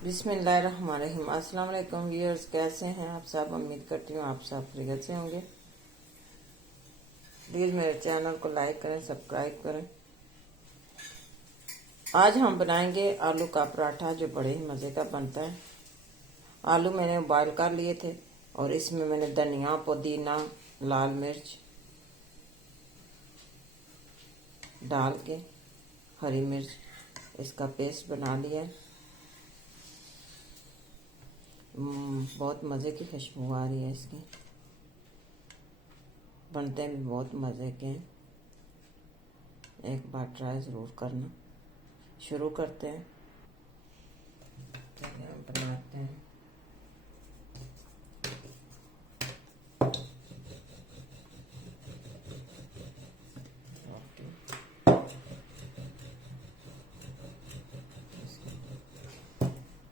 बिस्मिल्लाहिर्रहमानिर्रहीम। अस्सलाम वालेकुम व्यूअर्स, कैसे हैं आप सब। उम्मीद करती हूँ आप सब खैरियत से होंगे। प्लीज़ मेरे चैनल को लाइक करें, सब्सक्राइब करें। आज हम बनाएंगे आलू का पराठा, जो बड़े ही मज़े का बनता है। आलू मैंने बॉयल कर लिए थे और इसमें मैंने धनिया, पुदीना, लाल मिर्च डाल के, हरी मिर्च, इसका पेस्ट बना लिया। बहुत मज़े की खुशबू आ रही है इसकी। बनते भी बहुत मज़े के हैं। एक बार ट्राई ज़रूर करना। शुरू करते हैं। चलिए हम बनाते हैं।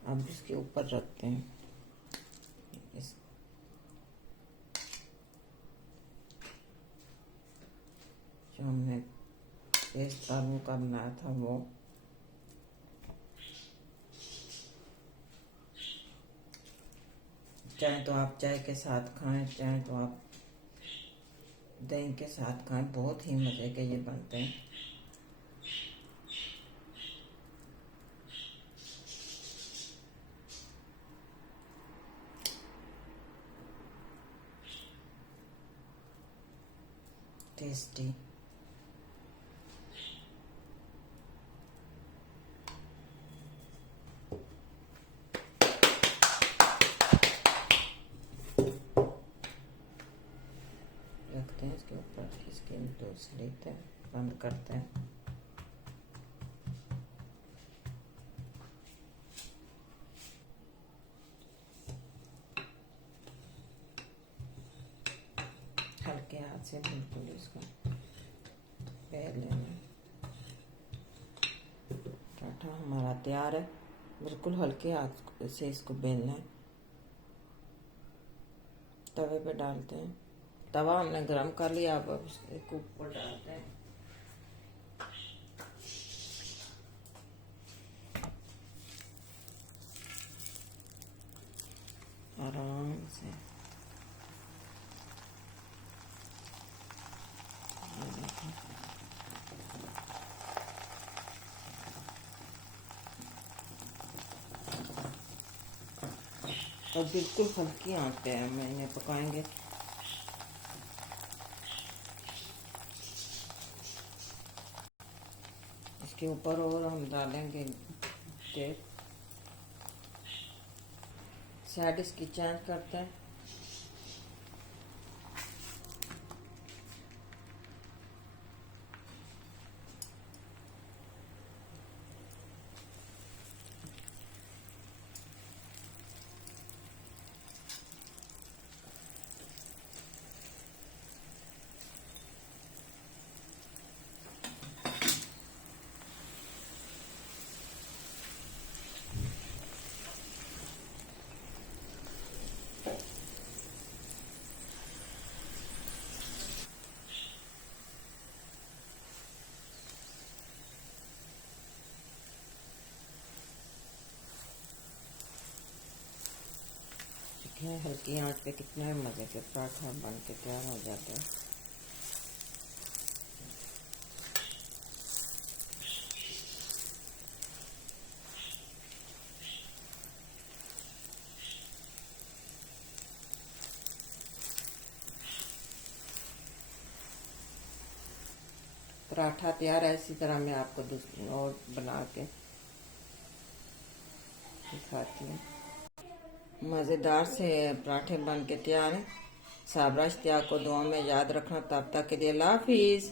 अब इसके ऊपर रखते हैं जो हमने पेस्ट आलू का बनाया था वो। चाहे तो आप चाय के साथ खाएं, चाहे तो आप दही के साथ खाएं। बहुत ही मज़े के ये बनते हैं। टेस्टी। रखते हैं इसके ऊपर, इसके डोस लेते हैं, बंद करते हैं। हल्के हाथ से बिल्कुल इसको बेल लेना। पराठा हमारा तैयार है। बिल्कुल हल्के हाथ से इसको बेलना है। तवे पे डालते हैं। तवा हमने गरम कर लिया। अब इसके ऊपर डालते हैं। आराम से और बिल्कुल हल्की आंच पे हम इन्हें पकाएंगे। इसके ऊपर और हम डालेंगे तेल। साइड इसकी चेंज करते हैं। हल्की आंच पे कितने मज़े के पराठा बन के तैयार हो जाते हैं। पराठा तैयार है। इसी तरह मैं आपको और बना के दिखाती हूँ। मज़ेदार से पराठे बन के तैयार हैं। साबरा इश्तियाक को दुआ में याद रखना। तब तक के लिए अल्लाह हाफिज़।